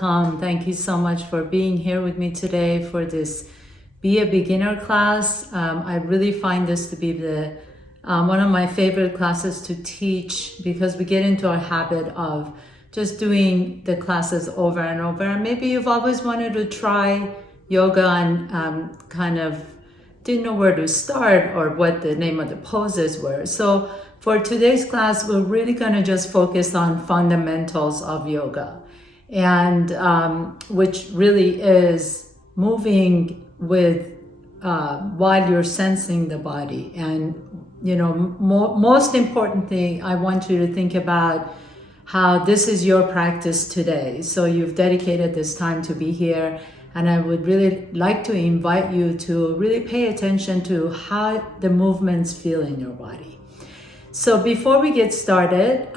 welcome. Thank you so much for being here with me today for this Be a Beginner class. I really find this to be the one of my favorite classes to teach because we get into a habit of just doing the classes over and over. And maybe you've always wanted to try yoga and kind of didn't know where to start or what the name of the poses were. So for today's class, we're really going to just focus on fundamentals of yoga, and which really is moving with while you're sensing the body. And you know, most important thing, I want you to think about how this is your practice today. So you've dedicated this time to be here, and I would really like to invite you to really pay attention to how the movements feel in your body. So before we get started,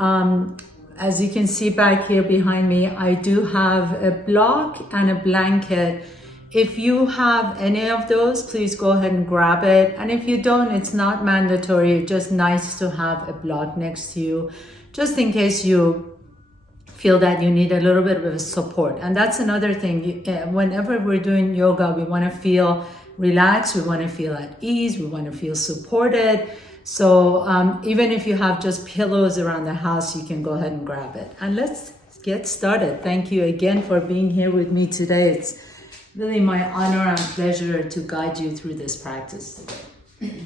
as you can see back here behind me, I do have a block and a blanket. If you have any of those, please go ahead and grab it. And if you don't, it's not mandatory. It's just nice to have a block next to you, just in case you feel that you need a little bit of support. And that's another thing. Whenever we're doing yoga, we want to feel relaxed. We want to feel at ease. We want to feel supported. So even if you have just pillows around the house, you can go ahead and grab it. And let's get started. Thank you again for being here with me today. It's really my honor and pleasure to guide you through this practice today.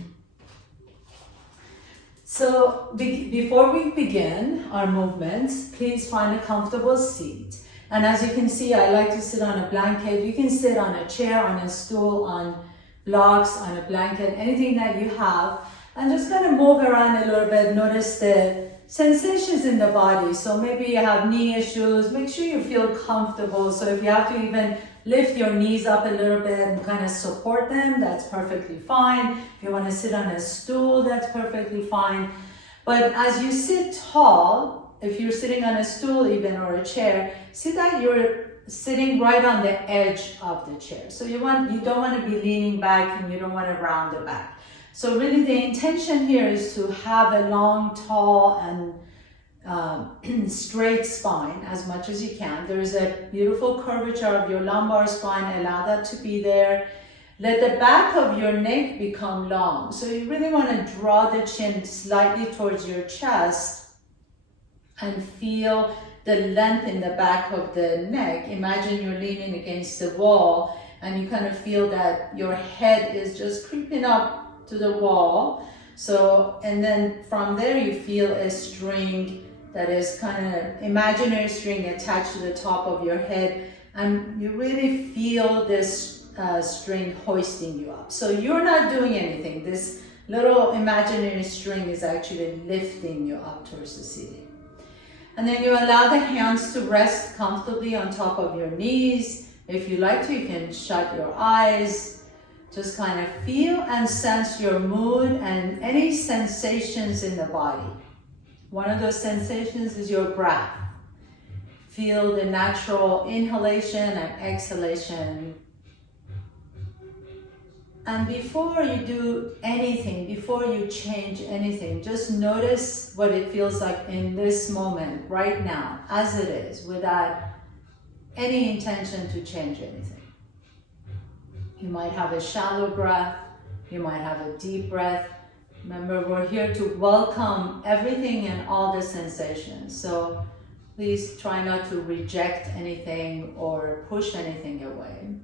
So before we begin our movements, please find a comfortable seat. And as you can see, I like to sit on a blanket. You can sit on a chair, on a stool, on blocks, on a blanket, anything that you have. And just kind of move around a little bit. Notice the sensations in the body. So maybe you have knee issues. Make sure you feel comfortable. So if you have to even lift your knees up a little bit and kind of support them, that's perfectly fine. If you want to sit on a stool, that's perfectly fine. But as you sit tall, if you're sitting on a stool even or a chair, see that you're sitting right on the edge of the chair. So you don't want to be leaning back and you don't want to round the back. So really the intention here is to have a long, tall, and straight spine as much as you can. There is a beautiful curvature of your lumbar spine. Allow that to be there. Let the back of your neck become long. So you really want to draw the chin slightly towards your chest and feel the length in the back of the neck. Imagine you're leaning against the wall and you kind of feel that your head is just creeping up to the wall. So, and then from there you feel a string that is kind of imaginary string attached to the top of your head, and you really feel this string hoisting you up. So you're not doing anything. This little imaginary string is actually lifting you up towards the ceiling. And then you allow the hands to rest comfortably on top of your knees. If you like to, you can shut your eyes. Just kind of feel and sense your mood and any sensations in the body. One of those sensations is your breath. Feel the natural inhalation and exhalation. And before you do anything, before you change anything, just notice what it feels like in this moment, right now, as it is, without any intention to change anything. You might have a shallow breath, you might have a deep breath. Remember, we're here to welcome everything and all the sensations. So please try not to reject anything or push anything away.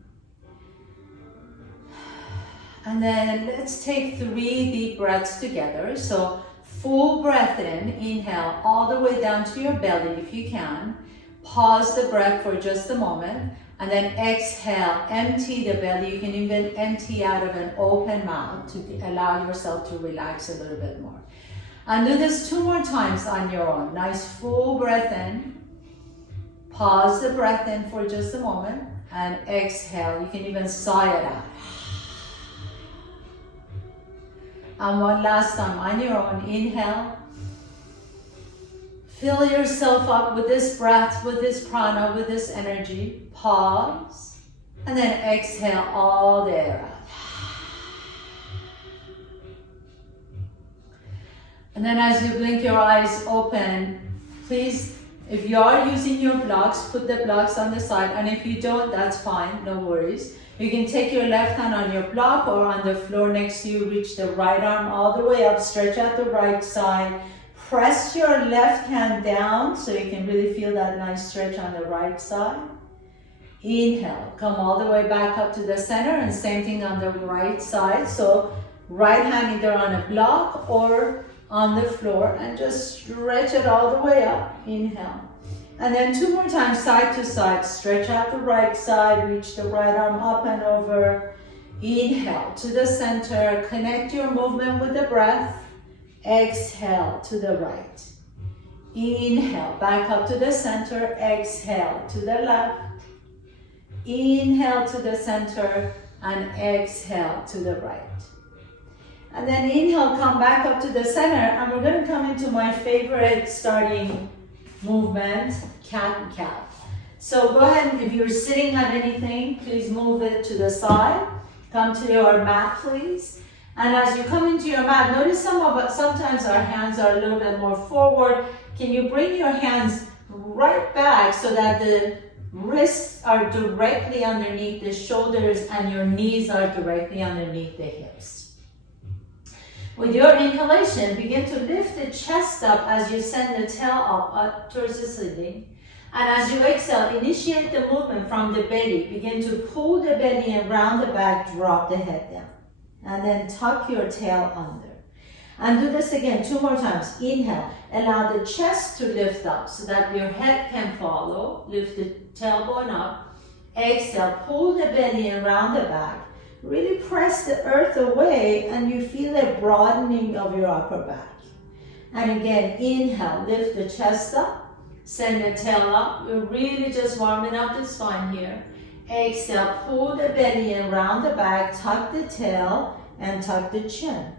And then let's take 3 deep breaths together. So full breath in, inhale all the way down to your belly if you can. Pause the breath for just a moment. And then exhale, empty the belly. You can even empty out of an open mouth to allow yourself to relax a little bit more. And do this 2 more times on your own. Nice full breath in. Pause the breath in for just a moment. And exhale. You can even sigh it out. And one last time on your own. Inhale. Fill yourself up with this breath, with this prana, with this energy. Pause. And then exhale all the air out. And then as you blink your eyes open, please If you are using your blocks, put the blocks on the side, and if you don't, that's fine, no worries. You can take your left hand on your block or on the floor next to you, reach the right arm all the way up, stretch out the right side, press your left hand down so you can really feel that nice stretch on the right side. Inhale, come all the way back up to the center, and same thing on the right side. So right hand either on a block or on the floor, and just stretch it all the way up. Inhale. And then 2 more times, side to side. Stretch out the right side, reach the right arm up and over. Inhale to the center, connect your movement with the breath. Exhale to the right. Inhale, back up to the center. Exhale to the left. Inhale to the center and exhale to the right. And then inhale, come back up to the center, and we're going to come into my favorite starting movement, cat and cow. So go ahead, if you're sitting on anything, please move it to the side. Come to your mat, please. And as you come into your mat, notice sometimes our hands are a little bit more forward. Can you bring your hands right back so that the wrists are directly underneath the shoulders and your knees are directly underneath the hips? With your inhalation, begin to lift the chest up as you send the tail up towards the ceiling. And as you exhale, initiate the movement from the belly. Begin to pull the belly around the back, drop the head down. And then tuck your tail under. And do this again 2 more times. Inhale, allow the chest to lift up so that your head can follow. Lift the tailbone up. Exhale, pull the belly around the back. Really press the earth away, and you feel a broadening of your upper back. And again, inhale, lift the chest up, send the tail up. You're really just warming up the spine here. Exhale, pull the belly around the back, tuck the tail, and tuck the chin.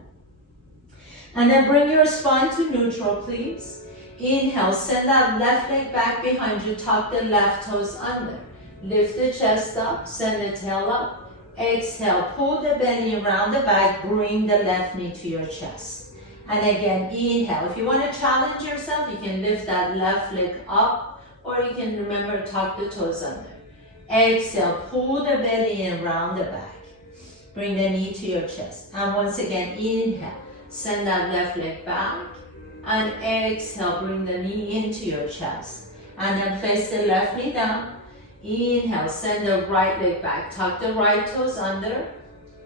And then bring your spine to neutral, please. Inhale, send that left leg back behind you, tuck the left toes under. Lift the chest up, send the tail up. Exhale, pull the belly around the back, bring the left knee to your chest. And again, inhale. If you want to challenge yourself, you can lift that left leg up, or you can remember tuck the toes under. Exhale, pull the belly around the back. Bring the knee to your chest. And once again, inhale. Send that left leg back. And exhale, bring the knee into your chest. And then place the left knee down. Inhale, send the right leg back. Tuck the right toes under.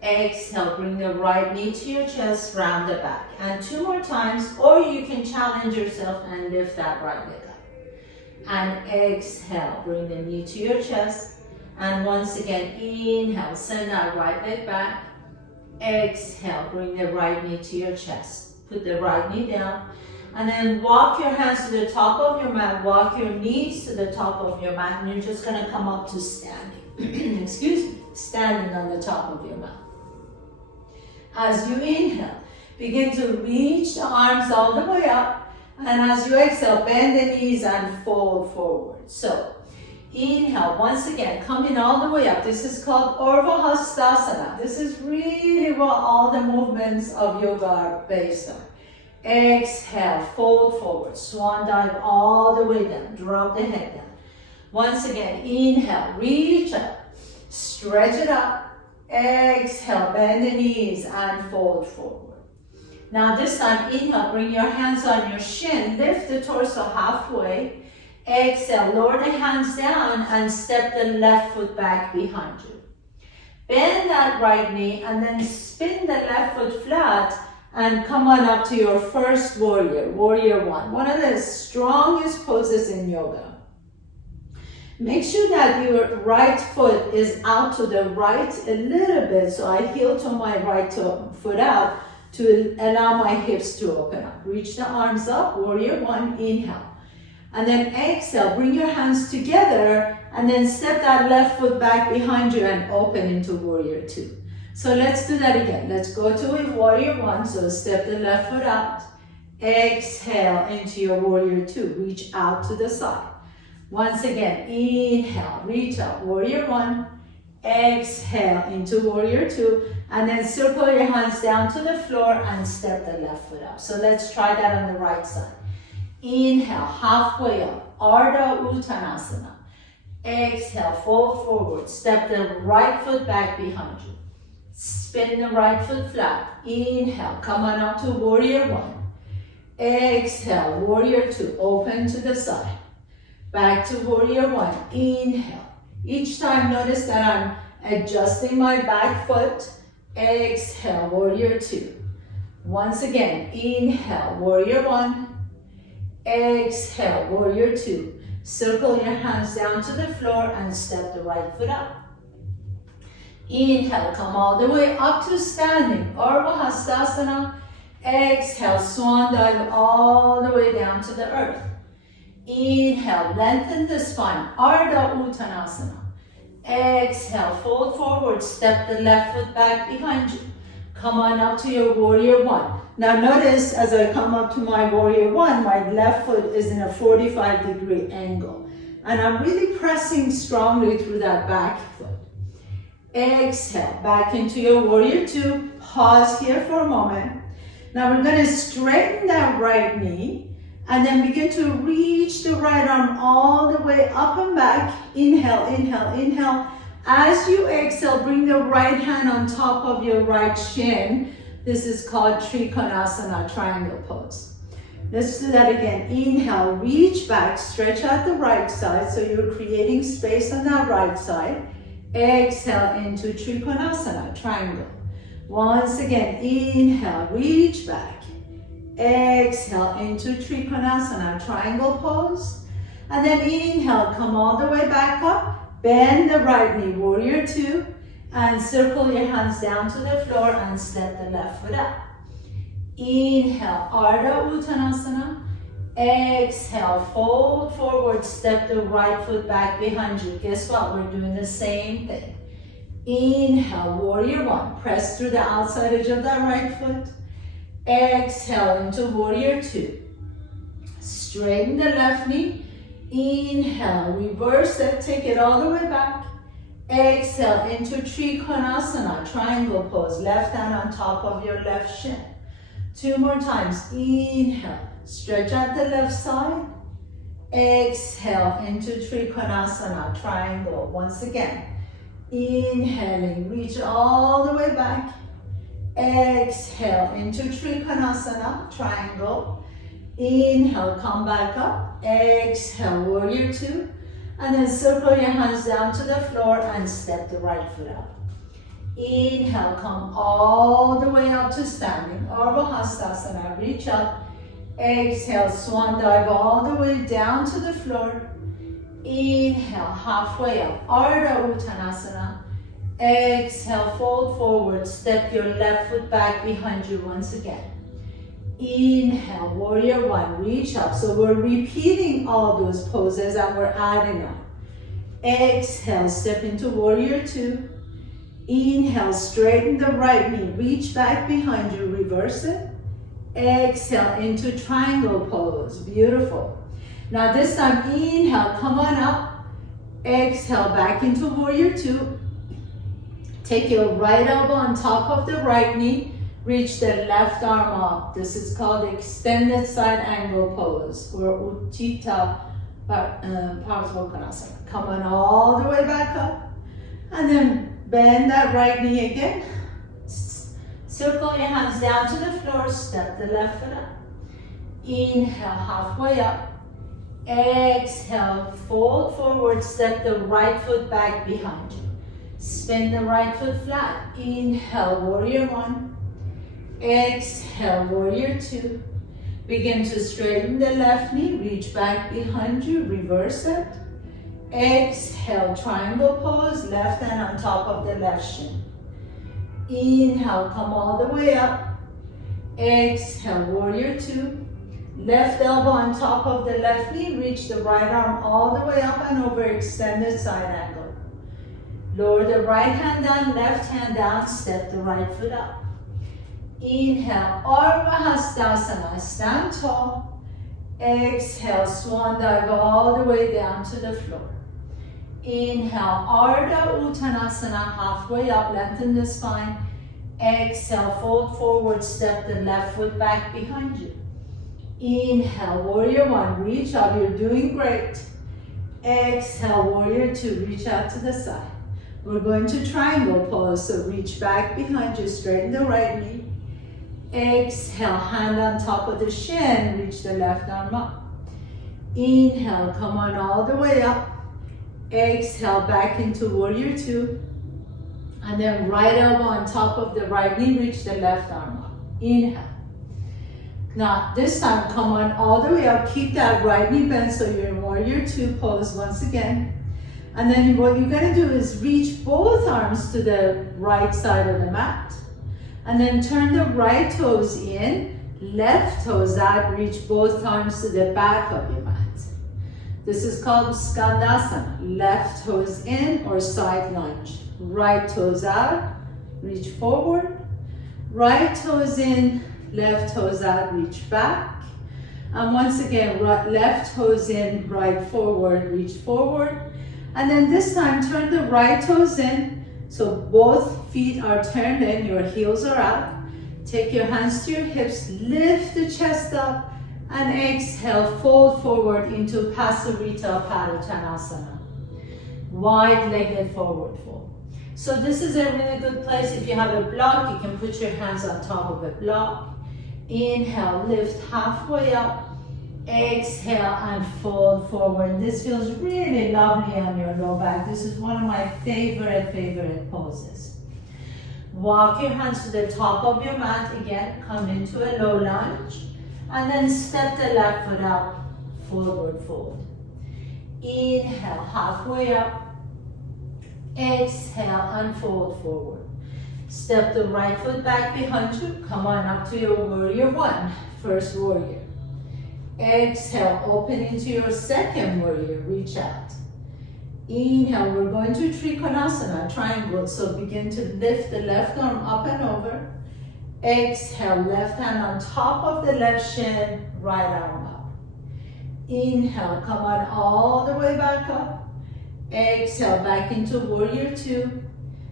Exhale, bring the right knee to your chest, round the back. And 2 more times, or you can challenge yourself and lift that right leg up. And exhale, bring the knee to your chest. And once again, inhale, send that right leg back. Exhale, bring the right knee to your chest. Put the right knee down. And then walk your hands to the top of your mat. Walk your knees to the top of your mat. And you're just going to come up to standing. Excuse me. Standing on the top of your mat. As you inhale, begin to reach the arms all the way up. And as you exhale, bend the knees and fold forward. So, inhale, once again, coming all the way up. This is called Urdhva Hastasana. This is really what all the movements of yoga are based on. Exhale, fold forward, swan dive all the way down, drop the head down. Once again, inhale, reach up, stretch it up. Exhale, bend the knees and fold forward. Now this time, inhale, bring your hands on your shin, lift the torso halfway. Exhale, lower the hands down and step the left foot back behind you. Bend that right knee and then spin the left foot flat and come on up to your first warrior, warrior one. One of the strongest poses in yoga. Make sure that your right foot is out to the right a little bit, so I heel toe my right foot out to allow my hips to open up. Reach the arms up, warrior one, inhale. And then exhale, bring your hands together and then step that left foot back behind you and open into warrior two. So let's do that again. Let's go to warrior one. So step the left foot out. Exhale into your warrior two. Reach out to the side. Once again, inhale, reach up, warrior one. Exhale into warrior two. And then circle your hands down to the floor and step the left foot up. So let's try that on the right side. Inhale, halfway up, Ardha Uttanasana. Exhale, fold forward, step the right foot back behind you. Spin the right foot flat. Inhale, come on up to warrior one. Exhale, warrior two, open to the side. Back to warrior one, inhale. Each time notice that I'm adjusting my back foot. Exhale, warrior two. Once again, inhale, warrior one. Exhale, warrior two. Circle your hands down to the floor and step the right foot up. Inhale, come all the way up to standing, Ardha Hastasana. Exhale, swan dive all the way down to the earth. Inhale, lengthen the spine, Ardha Uttanasana. Exhale, fold forward, step the left foot back behind you. Come on up to your warrior one. Now notice as I come up to my warrior one, my left foot is in a 45-degree angle. And I'm really pressing strongly through that back foot. Exhale, back into your warrior two. Pause here for a moment. Now we're going to straighten that right knee and then begin to reach the right arm all the way up and back. Inhale, inhale, inhale. As you exhale, bring the right hand on top of your right shin. This is called Trikonasana, triangle pose. Let's do that again. Inhale, reach back, stretch out the right side so you're creating space on that right side. Exhale into Trikonasana, triangle. Once again, inhale, reach back. Exhale into Trikonasana, triangle pose. And then inhale, come all the way back up. Bend the right knee, warrior two. And circle your hands down to the floor and step the left foot up. Inhale, Ardha Uttanasana. Exhale, fold forward, step the right foot back behind you. Guess what? We're doing the same thing. Inhale, warrior one. Press through the outside edge of that right foot. Exhale into warrior two. Straighten the left knee. Inhale, reverse it, take it all the way back. Exhale into Trikonasana, triangle pose. Left hand on top of your left shin. Two more times. Inhale, stretch out the left side. Exhale into Trikonasana, triangle. Once again. Inhaling, reach all the way back. Exhale into Trikonasana, triangle. Inhale, come back up. Exhale, warrior two. And then circle your hands down to the floor and step the right foot up. Inhale, come all the way up to standing. Ardha Hastasana, reach up. Exhale, swan dive all the way down to the floor. Inhale, halfway up, Ardha Uttanasana. Exhale, fold forward, step your left foot back behind you once again. Inhale, warrior one, reach up. So we're repeating all those poses and we're adding up. Exhale, step into warrior two. Inhale, straighten the right knee, reach back behind you, reverse it. Exhale into triangle pose, beautiful. Now this time, inhale, come on up. Exhale, back into warrior two. Take your right elbow on top of the right knee. Reach the left arm up. This is called extended side angle pose or Utthita Parsvakonasana. Come on all the way back up. And then bend that right knee again. Circle your hands down to the floor. Step the left foot up. Inhale, halfway up. Exhale, fold forward. Step the right foot back behind you. Spin the right foot flat. Inhale, warrior one. Exhale, warrior two. Begin to straighten the left knee, reach back behind you, reverse it. Exhale, triangle pose, left hand on top of the left shin. Inhale, come all the way up. Exhale, warrior two. Left elbow on top of the left knee, reach the right arm all the way up and over, extended side angle. Lower the right hand down, left hand down, step the right foot up. Inhale, Ardha Hastasana, stand tall. Exhale, swan dive all the way down to the floor. Inhale, Ardha Uttanasana, halfway up, lengthen the spine. Exhale, fold forward, step the left foot back behind you. Inhale, warrior one, reach up, you're doing great. Exhale, warrior two, reach out to the side. We're going to triangle pose, so reach back behind you, straighten the right knee. Exhale, hand on top of the shin, reach the left arm up. Inhale, come on all the way up. Exhale, back into warrior two. And then right elbow on top of the right knee, reach the left arm up. Inhale. Now, this time, come on all the way up. Keep that right knee bent so you're in warrior two pose once again. And then what you're gonna do is reach both arms to the right side of the mat. And then turn the right toes in, left toes out, reach both arms to the back of your mat. This is called Skandasana. Left toes in or side lunge. Right toes out, reach forward. Right toes in, left toes out, reach back. And once again, left toes in, right forward, reach forward. And then this time, turn the right toes in. So both feet are turned in, your heels are out. Take your hands to your hips, lift the chest up, and exhale, fold forward into Pasarita Padottanasana. Wide-legged forward fold. So this is a really good place. If you have a block, you can put your hands on top of a block. Inhale, lift halfway up. Exhale and fold forward. This feels really lovely on your low back. This is one of my favorite poses. Walk your hands to the top of your mat again. Come into a low lunge. And then step the left foot up. Forward fold. Inhale, halfway up. Exhale and fold forward. Step the right foot back behind you. Come on up to your warrior one. First warrior. Exhale, open into your second warrior, reach out. Inhale, we're going to Trikonasana, triangle, so begin to lift the left arm up and over. Exhale, left hand on top of the left shin, right arm up. Inhale, come on all the way back up. Exhale, back into warrior two.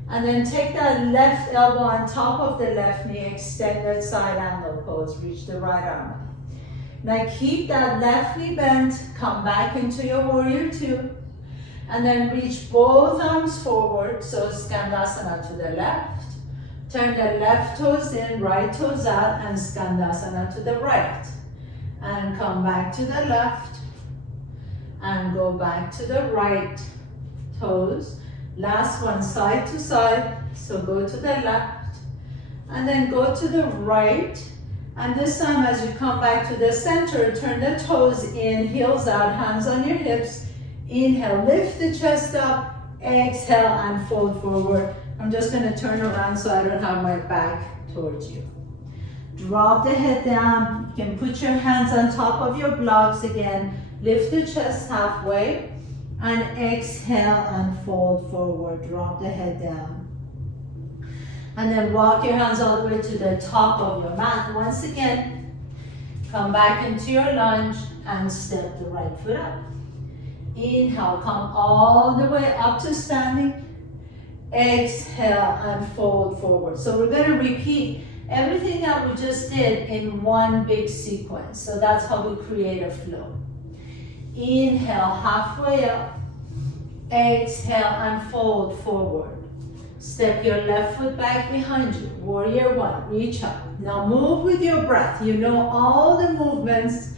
And then take that left elbow on top of the left knee, extended side angle pose, reach the right arm up. Now keep that left knee bent, come back into your warrior two, and then reach both arms forward, so Skandasana to the left. Turn the left toes in, right toes out, and Skandasana to the right. And come back to the left, and go back to the right toes. Last one, side to side, so go to the left, and then go to the right. And this time, as you come back to the center, turn the toes in, heels out, hands on your hips. Inhale, lift the chest up. Exhale, and fold forward. I'm just going to turn around so I don't have my back towards you. Drop the head down. You can put your hands on top of your blocks again. Lift the chest halfway. And exhale and fold forward. Drop the head down. And then walk your hands all the way to the top of your mat. Once again, come back into your lunge and step the right foot up. Inhale, come all the way up to standing. Exhale and fold forward. So we're going to repeat everything that we just did in one big sequence. So that's how we create a flow. Inhale, halfway up. Exhale and fold forward. Step your left foot back behind you. Warrior one, reach up. Now move with your breath. You know all the movements.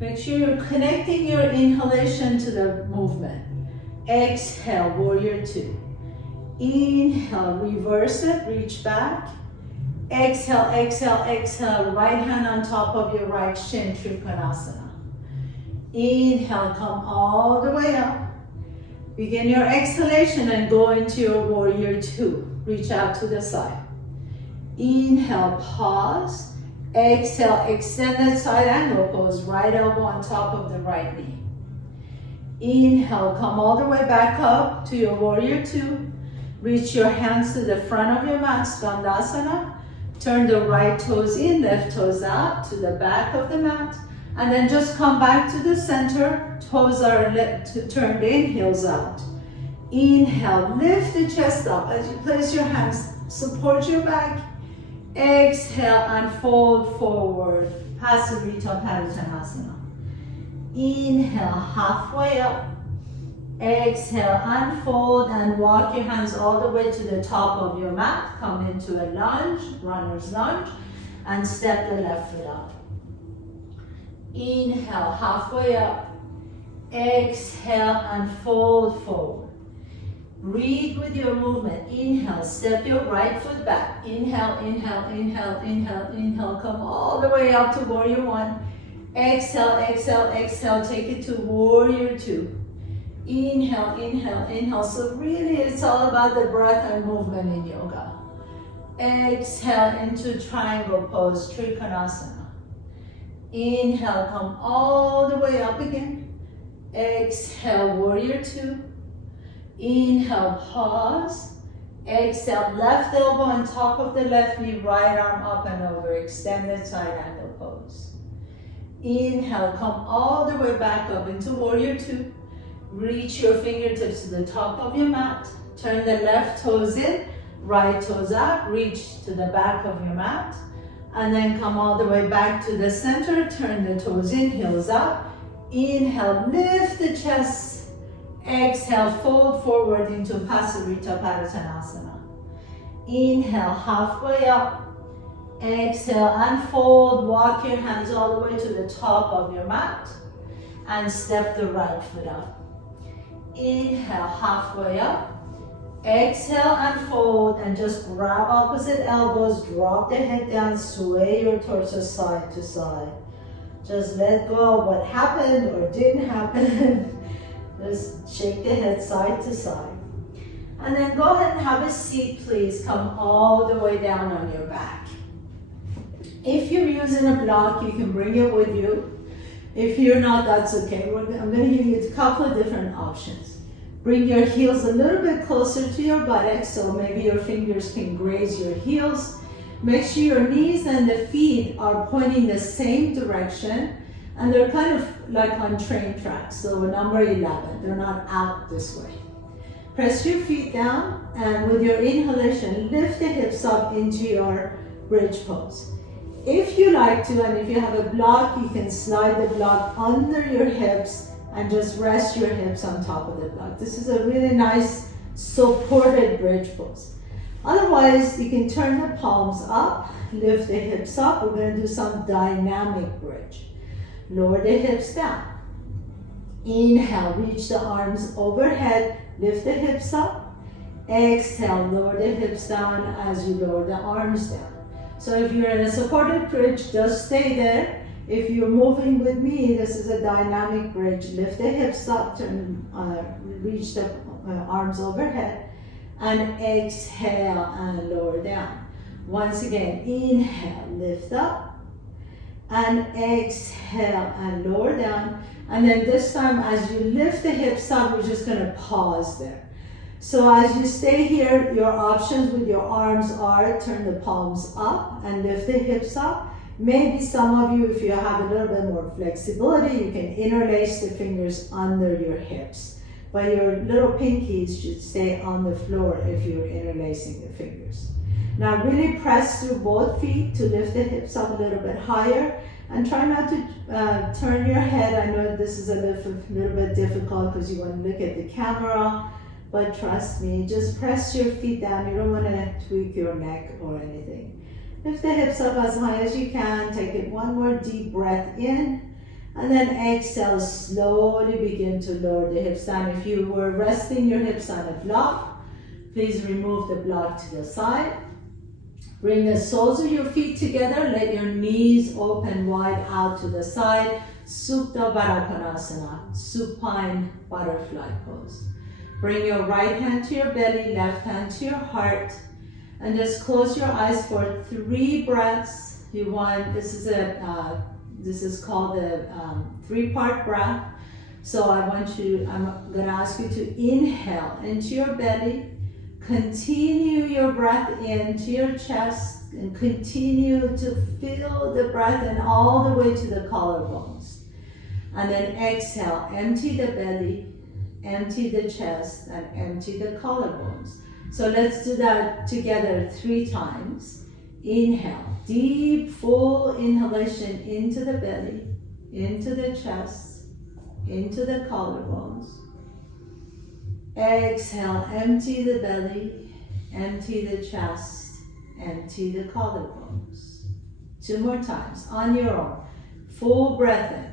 Make sure you're connecting your inhalation to the movement. Exhale, warrior two. Inhale, reverse it, reach back. Exhale, exhale, exhale. Right hand on top of your right shin, Trikonasana. Inhale, come all the way up. Begin your exhalation and go into your warrior two. Reach out to the side. Inhale, pause. Exhale, extended side angle pose. Right elbow on top of the right knee. Inhale, come all the way back up to your warrior two. Reach your hands to the front of your mat, Skandasana. Turn the right toes in, left toes out to the back of the mat. And then just come back to the center. Toes are turned in, heels out. Inhale, lift the chest up. As you place your hands, support your back. Exhale and fold forward. Pasarita Padottanasana. Inhale, halfway up. Exhale, unfold and walk your hands all the way to the top of your mat. Come into a lunge, runner's lunge, and step the left foot up. Inhale, halfway up. Exhale, and fold forward. Breathe with your movement. Inhale, step your right foot back. Inhale, inhale, inhale, inhale, inhale. Come all the way up to warrior one. Exhale, exhale, exhale. Take it to warrior two. Inhale, inhale, inhale. So really it's all about the breath and movement in yoga. Exhale into triangle pose, Trikonasana. Inhale, come all the way up again. Exhale, warrior two. Inhale, pause. Exhale, left elbow on top of the left knee, right arm up and over, extended side angle pose. Inhale, come all the way back up into warrior two. Reach your fingertips to the top of your mat. Turn the left toes in, right toes out. Reach to the back of your mat. And then come all the way back to the center. Turn the toes in, heels up. Inhale, lift the chest. Exhale, fold forward into Pasarita Padottanasana. Inhale, halfway up. Exhale, unfold. Walk your hands all the way to the top of your mat. And step the right foot up. Inhale, halfway up. Exhale, unfold, and just grab opposite elbows. Drop the head down. Sway your torso side to side. Just let go of what happened or didn't happen. Just shake the head side to side. And then go ahead and have a seat, please. Come all the way down on your back. If you're using a block, you can bring it with you. If you're not, that's okay. I'm going to give you a couple of different options. Bring your heels a little bit closer to your buttocks, so maybe your fingers can graze your heels. Make sure your knees and the feet are pointing the same direction. And they're kind of like on train tracks, so number 11, they're not out this way. Press your feet down, and with your inhalation, lift the hips up into your bridge pose. If you like to, and if you have a block, you can slide the block under your hips and just rest your hips on top of the block. This is a really nice supported bridge pose. Otherwise, you can turn the palms up, lift the hips up. We're going to do some dynamic bridge. Lower the hips down. Inhale, reach the arms overhead, lift the hips up. Exhale, lower the hips down as you lower the arms down. So if you're in a supported bridge, just stay there. If you're moving with me, this is a dynamic bridge. Lift the hips up, turn, reach the arms overhead, and exhale and lower down. Once again, inhale, lift up, and exhale and lower down. And then this time, as you lift the hips up, we're just gonna pause there. So as you stay here, your options with your arms are turn the palms up and lift the hips up. Maybe some of you, if you have a little bit more flexibility, you can interlace the fingers under your hips. But your little pinkies should stay on the floor if you're interlacing the fingers. Now really press through both feet to lift the hips up a little bit higher, and try not to turn your head. I know this is a little bit difficult because you want to look at the camera, but trust me, just press your feet down. You don't want to tweak your neck or anything. Lift the hips up as high as you can. Take it one more deep breath in, and then exhale, slowly begin to lower the hips down. If you were resting your hips on a block, please remove the block to the side. Bring the soles of your feet together. Let your knees open wide out to the side. Supta Baddha Konasana, supine butterfly pose. Bring your right hand to your belly, left hand to your heart, and just close your eyes for 3 breaths. You want, this is called the 3-part breath. So I'm gonna ask you to inhale into your belly. Continue your breath into your chest and continue to feel the breath in all the way to the collarbones. And then exhale, empty the belly, empty the chest, and empty the collarbones. So let's do that together 3 times. Inhale, deep, full inhalation into the belly, into the chest, into the collarbones. Exhale, empty the belly, empty the chest, empty the collarbones. 2 more times on your own. Full breath in.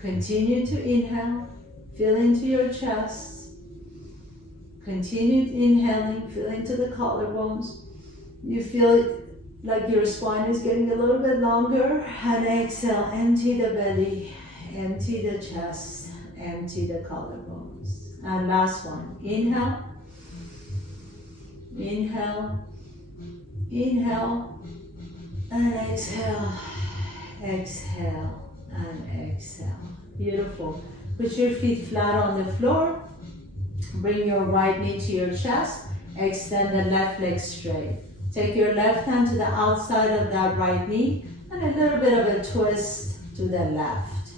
Continue to inhale, feel into your chest. Continue inhaling, feel into the collarbones. You feel like your spine is getting a little bit longer. And exhale, empty the belly, empty the chest, empty the collarbones. And last one, inhale, inhale, inhale, and exhale, exhale, and exhale. Beautiful. Put your feet flat on the floor. Bring your right knee to your chest. Extend the left leg straight. Take your left hand to the outside of that right knee and a little bit of a twist to the left.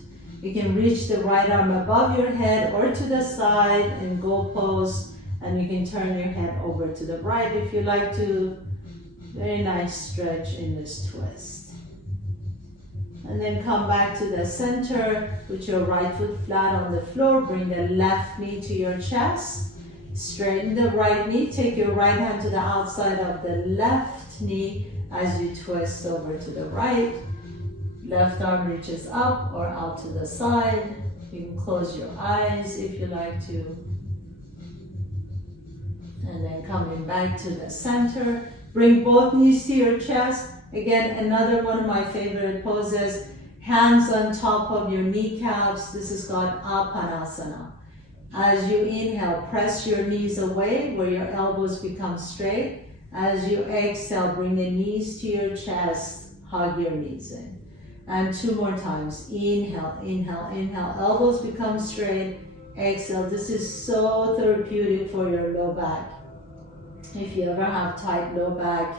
You can reach the right arm above your head or to the side in goalpost, and you can turn your head over to the right if you like to. Very nice stretch in this twist. And then come back to the center. Put your right foot flat on the floor. Bring the left knee to your chest. Straighten the right knee. Take your right hand to the outside of the left knee as you twist over to the right. Left arm reaches up or out to the side. You can close your eyes if you like to. And then coming back to the center. Bring both knees to your chest. Again, another one of my favorite poses. Hands on top of your kneecaps. This is called Apanasana. As you inhale, press your knees away where your elbows become straight. As you exhale, bring the knees to your chest, hug your knees in. And 2 more times. Inhale, inhale, inhale. Elbows become straight. Exhale. This is so therapeutic for your low back. If you ever have tight low back,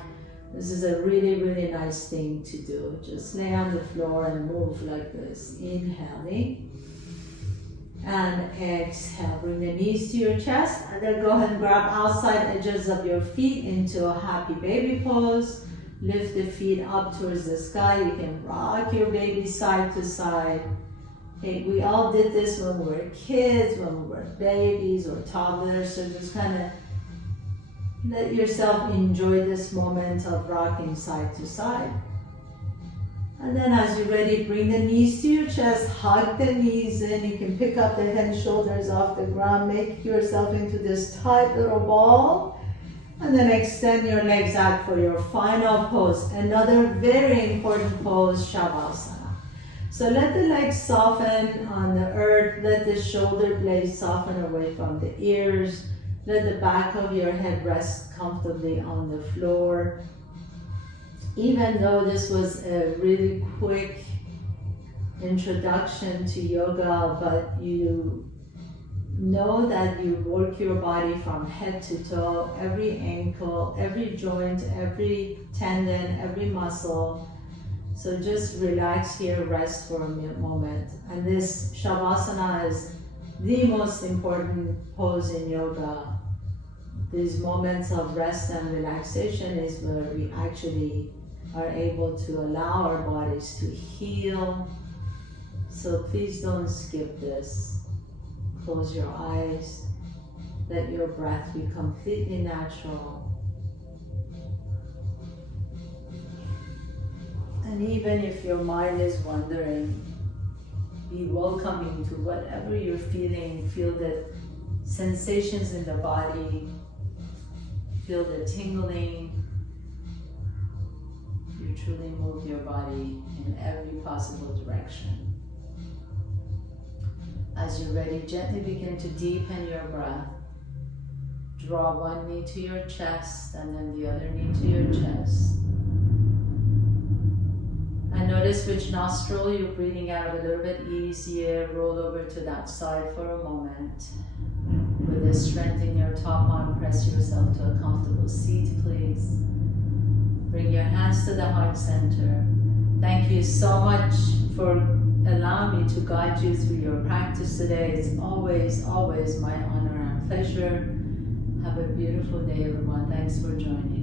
this is a really, really nice thing to do. Just lay on the floor and move like this. Inhaling. And exhale, bring the knees to your chest, and then go ahead and grab outside edges of your feet into a happy baby pose. Lift the feet up towards the sky. You can rock your baby side to side. Okay, we all did this when we were kids, when we were babies or toddlers, so just kind of let yourself enjoy this moment of rocking side to side. And then as you're ready, bring the knees to your chest, hug the knees in. You can pick up the head and shoulders off the ground, make yourself into this tight little ball. And then extend your legs out for your final pose. Another very important pose, Shavasana. So let the legs soften on the earth. Let the shoulder blades soften away from the ears. Let the back of your head rest comfortably on the floor. Even though this was a really quick introduction to yoga, but you know that you work your body from head to toe, every ankle, every joint, every tendon, every muscle. So just relax here, rest for a moment. And this Shavasana is the most important pose in yoga. These moments of rest and relaxation is where we actually are able to allow our bodies to heal. So please don't skip this. Close your eyes. Let your breath be completely natural. And even if your mind is wandering, be welcoming to whatever you're feeling. Feel the sensations in the body. Feel the tingling. You truly move your body in every possible direction. As you're ready, gently begin to deepen your breath. Draw one knee to your chest and then the other knee to your chest. And notice which nostril you're breathing out of a little bit easier. Roll over to that side for a moment. With this strength in your top arm, press yourself to a comfortable seat, please. Bring your hands to the heart center. Thank you so much for allowing me to guide you through your practice today. It's always, always my honor and pleasure. Have a beautiful day, everyone. Thanks for joining.